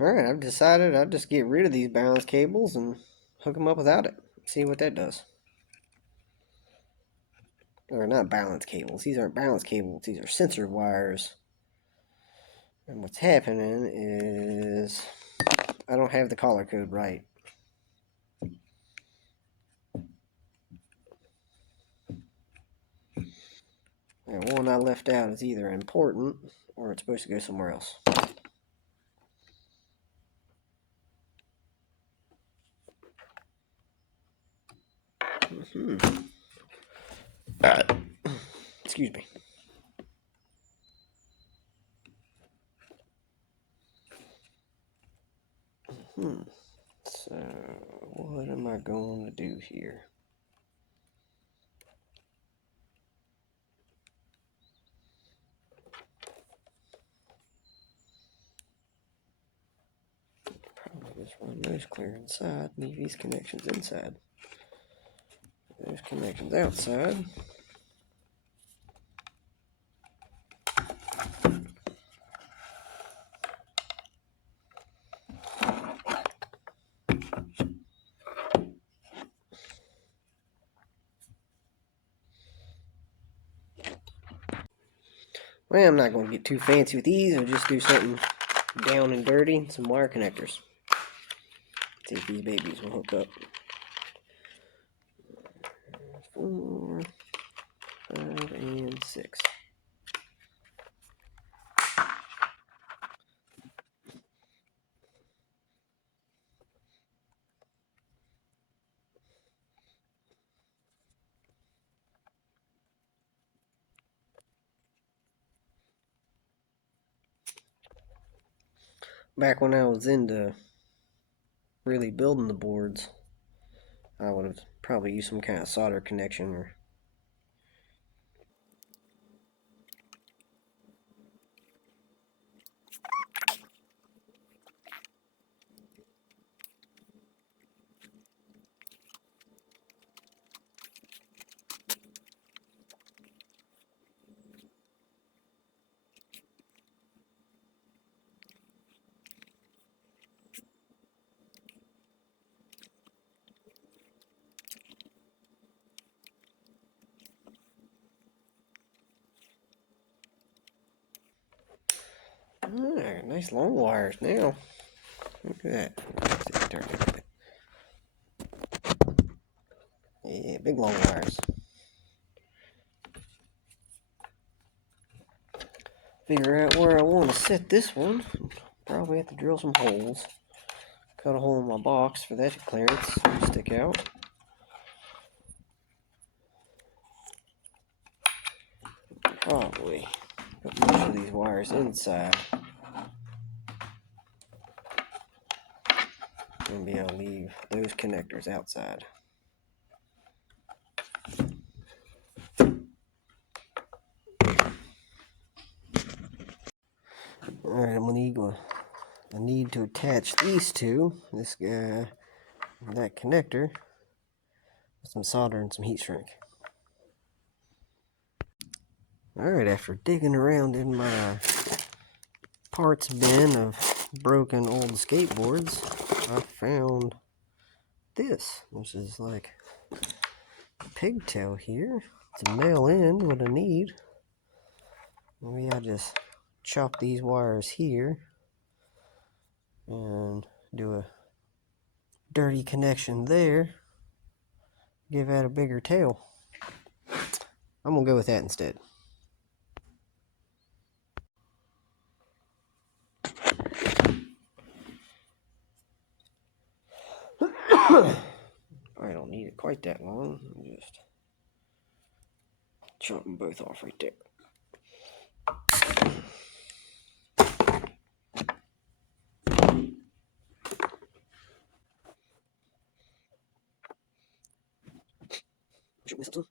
Alright, I've decided I'll just get rid of these balance cables and hook them up without it. See what that does. Or not balance cables. These aren't balance cables. These are sensor wires. And what's happening is I don't have the color code right. And one I left out is either important or it's supposed to go somewhere else. Excuse me. So, what am I going to do here? Probably just run those clear inside, leave these connections inside. Those connections outside. Well, I'm not going to get too fancy with these. I'll just do something down and dirty. Some wire connectors. See if these babies will hook up. 4, 5, and 6. Back when I was into really building the boards, I would have probably used some kind of solder connection or nice long wires now. Look at that. Yeah, big long wires. Figure out where I want to set this one. Probably have to drill some holes. Cut a hole in my box for that clearance to stick out. Probably put most of these wires inside. And be able to leave those connectors outside. Alright, I need to attach these two, this guy and that connector, with some solder and some heat shrink. Alright, after digging around in my parts bin of broken old skateboards, I found this, which is like a pigtail here. It's a male end, what I need. Maybe I just chop these wires here and do a dirty connection there, give that a bigger tail. I'm gonna go with that instead. I don't need it quite that long. Just chop them both off right there. Missed one.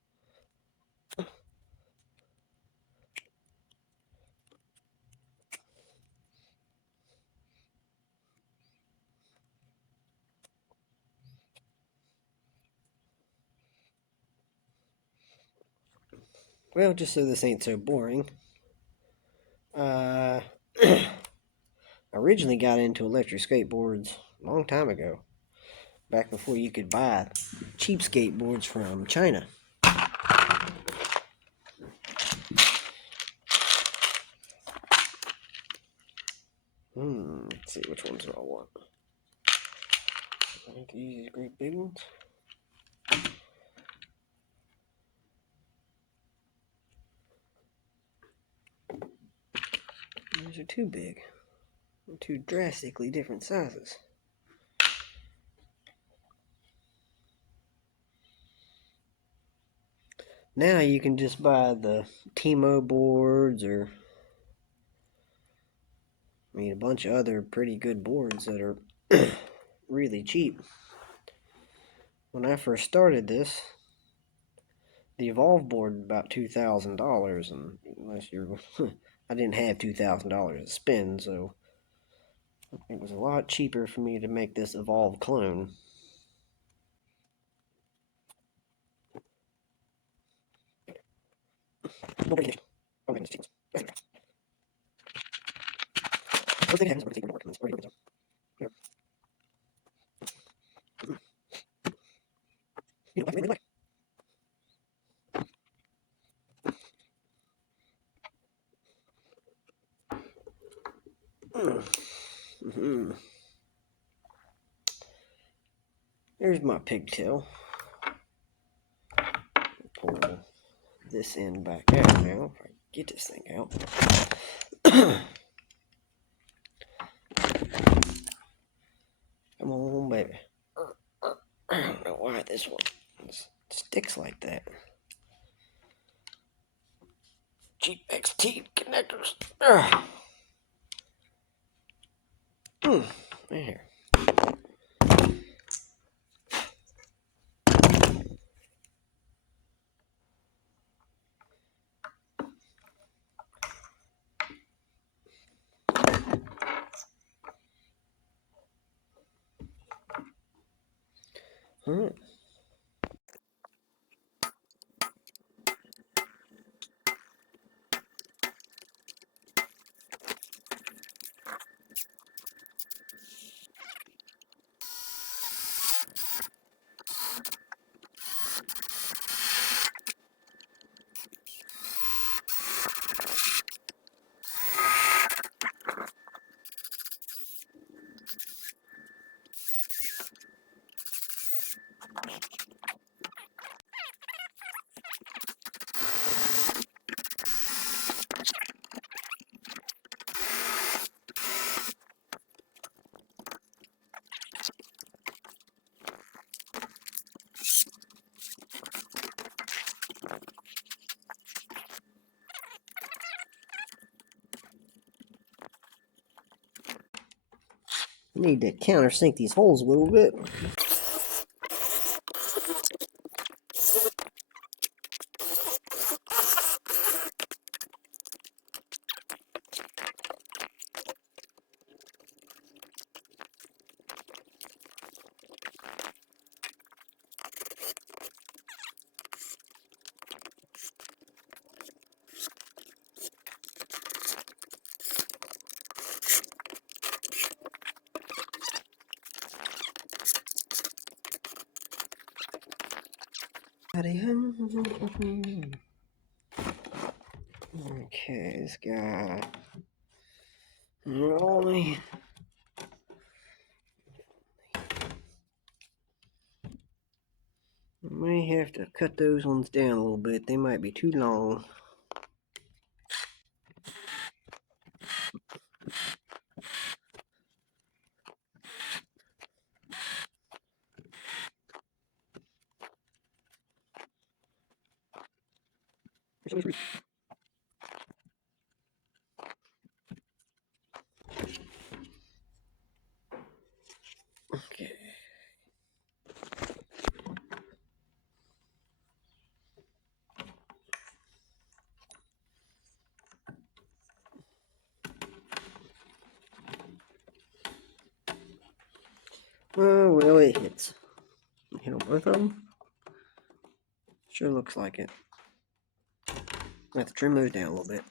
Well, just so this ain't so boring, I I originally got into electric skateboards a long time ago, back before you could buy cheap skateboards from China. Let's see, which ones do I want? I think these great big ones. These are too big. They're two drastically different sizes. Now you can just buy the Timo boards or a bunch of other pretty good boards that are really cheap. When I first started this, the Evolve board about $2,000, and unless you're, I didn't have $2,000 to spend, so it was a lot cheaper for me to make this Evolve clone. There's my pigtail. Pull this end back out now if I get this thing out. Come on, baby. I don't know why this one sticks like that. Cheap XT connectors. There. All right. Need to countersink these holes a little bit. Okay, this guy. Rolling. I may have to cut those ones down a little bit. They might be too long. Okay. Oh, well, it hits. Hit on both of them? Sure looks like it. I have to trim those down a little bit.